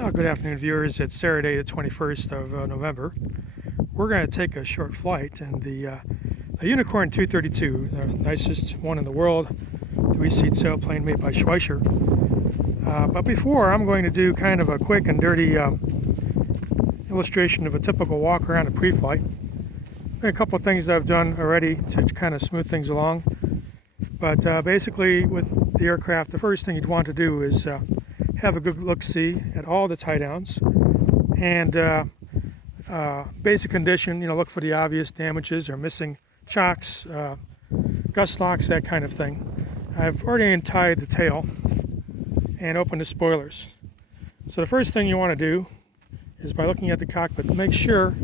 Good afternoon, viewers. It's Saturday, the 21st of November. We're going to take a short flight in the Unicorn 232, the nicest one in the world, three-seat sailplane made by Schweischer. But before, I'm going to do kind of a quick and dirty illustration of a typical walk around a pre-flight. A couple of things that I've done already to kind of smooth things along. But basically, with the aircraft, the first thing you'd want to do is have a good look-see at all the tie-downs and basic condition. Look for the obvious damages or missing chocks, gust locks, that kind of thing. I've already untied the tail and opened the spoilers. So the first thing you want to do is, by looking at the cockpit, make sure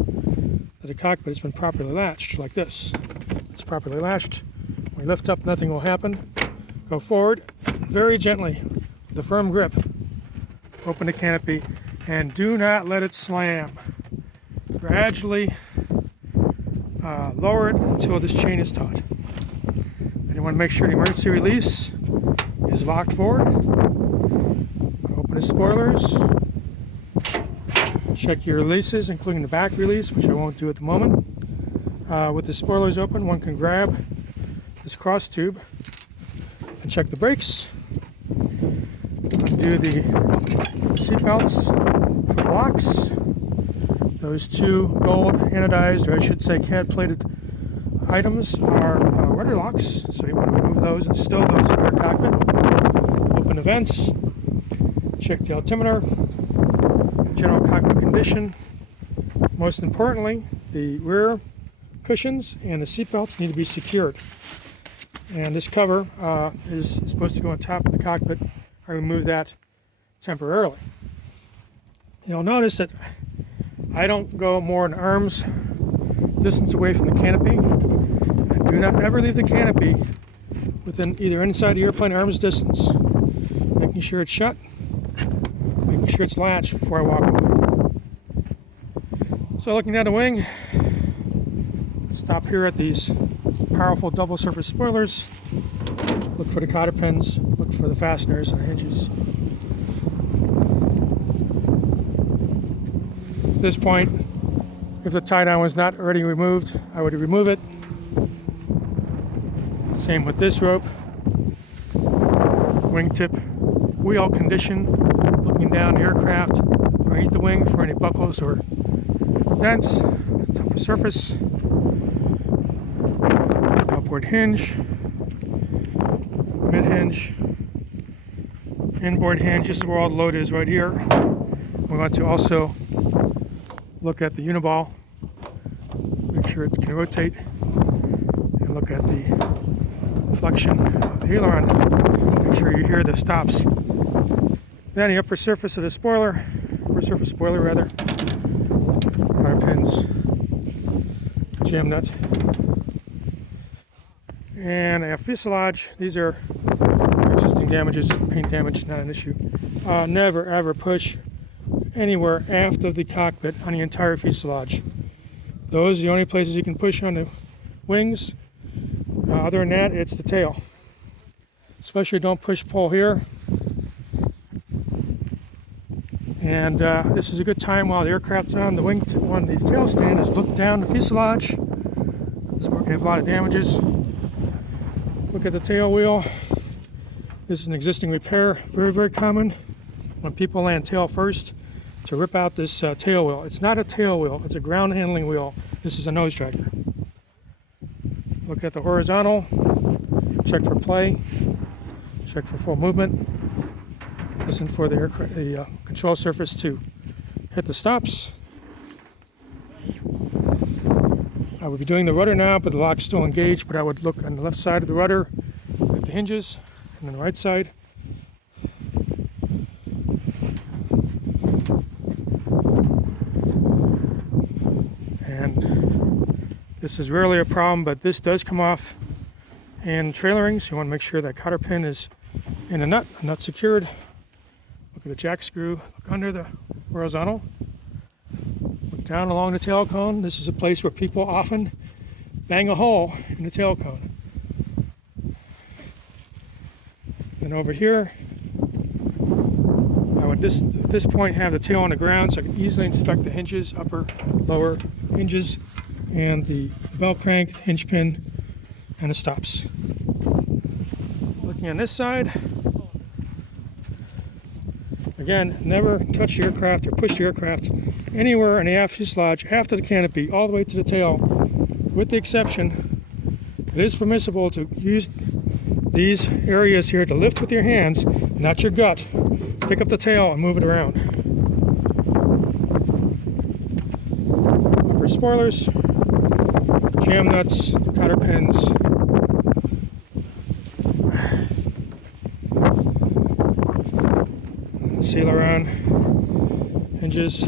that the cockpit has been properly latched, like this. It's properly latched. When you lift up, nothing will happen. Go forward very gently with a firm grip. Open the canopy and do not let it slam. Gradually lower it until this chain is taut. And you want to make sure the emergency release is locked forward. Open the spoilers. Check your releases, including the back release, which I won't do at the moment. With the spoilers open, one can grab this cross tube and check the brakes. Undo the seatbelts for the locks. Those two gold anodized, or I should say CAD-plated items, are rudder locks, so you want to remove those and stow those in your cockpit. Open the vents, check the altimeter, general cockpit condition. Most importantly, the rear cushions and the seatbelts need to be secured. And this cover is supposed to go on top of the cockpit. I removed that temporarily. You'll notice that I don't go more than arm's distance away from the canopy. I do not ever leave the canopy within either inside the airplane or arm's distance. Making sure it's shut, making sure it's latched before I walk away. So looking down the wing, stop here at these powerful double surface spoilers. Look for the cotter pins, look for the fasteners and the hinges. At this point, if the tie-down was not already removed, I would remove it. Same with this rope. Wingtip wheel condition, looking down the aircraft underneath the wing for any buckles or dents. Top of surface. Outboard hinge. Mid-hinge, inboard hinge. This is where all the load is, right here. We want to also look at the uniball, make sure it can rotate, and look at the flexion of the aileron. Make sure you hear the stops. Then the upper surface of the spoiler, cotter pins, jam nut, and a fuselage. These are existing damages, paint damage, not an issue. Never ever push anywhere after the cockpit on the entire fuselage. Those are the only places you can push on the wings. Other than that, it's the tail. Especially don't push pull here. And this is a good time while the aircraft's on the wing, on the tail stand, is look down the fuselage. So we're going to have a lot of damages. Look at the tail wheel. This is an existing repair. Very, very common when people land tail first to rip out this tail wheel. It's not a tail wheel, it's a ground handling wheel. This is a nose dragger. Look at the horizontal. Check for play. Check for full movement. Listen for the control surface to hit the stops. I would be doing the rudder now, but the lock's still engaged, but I would look on the left side of the rudder at the hinges, and on the right side. And this is rarely a problem, but this does come off in trailering, so you want to make sure that cotter pin is in a nut secured. Look at the jack screw, look under the horizontal. Down along the tail cone. This is a place where people often bang a hole in the tail cone. Then over here, I would at this point have the tail on the ground so I can easily inspect the hinges, upper, lower hinges, and the belt crank, hinge pin, and the stops. Looking on this side, again, never touch the aircraft or push the aircraft anywhere in the aft fuselage after the canopy all the way to the tail, with the exception it is permissible to use these areas here to lift with your hands, not your gut. Pick up the tail and move it around. Upper spoilers, jam nuts, cotter pins, sealer on, hinges,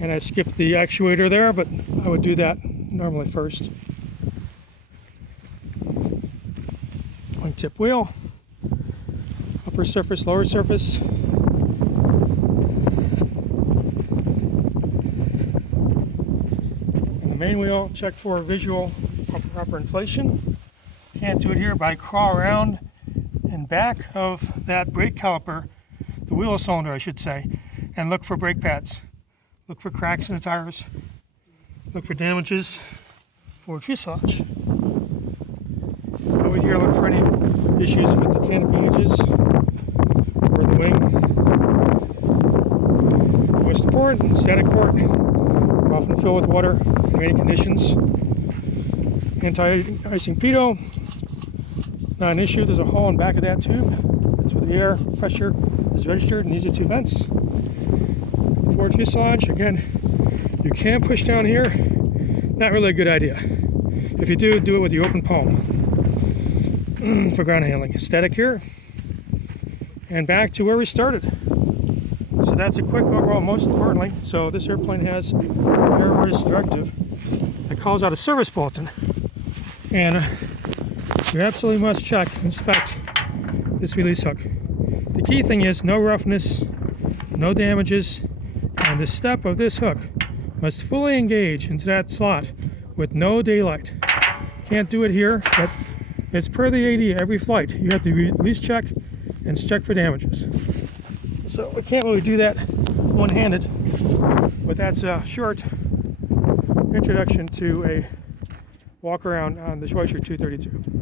and I skipped the actuator there, but I would do that normally first. Wingtip wheel, upper surface, lower surface, and the main wheel, check for visual proper inflation. Can't do it here, but I crawl around in back of that brake caliper, the wheel cylinder I should say, and look for brake pads. Look for cracks in the tires. Look for damages forward fuselage. Over here, look for any issues with the canopy hinges or the wing. Moist port and static port are often filled with water in many conditions. Anti-icing pitot, not an issue. There's a hole in the back of that tube. That's where the air pressure is registered, and these are two vents. Forward fuselage, again, you can push down here. Not really a good idea. If you do, do it with your open palm for ground handling. Static here, and back to where we started. So that's a quick overall. Most importantly, so this airplane has an airworthiness directive that calls out a service bulletin, and you absolutely must check, inspect this release hook. The key thing is no roughness, no damages, and the step of this hook must fully engage into that slot with no daylight. Can't do it here, but it's per the AD every flight. You have to release check and check for damages. So we can't really do that one-handed, but that's a short introduction to a walk around on the Schweitzer 232.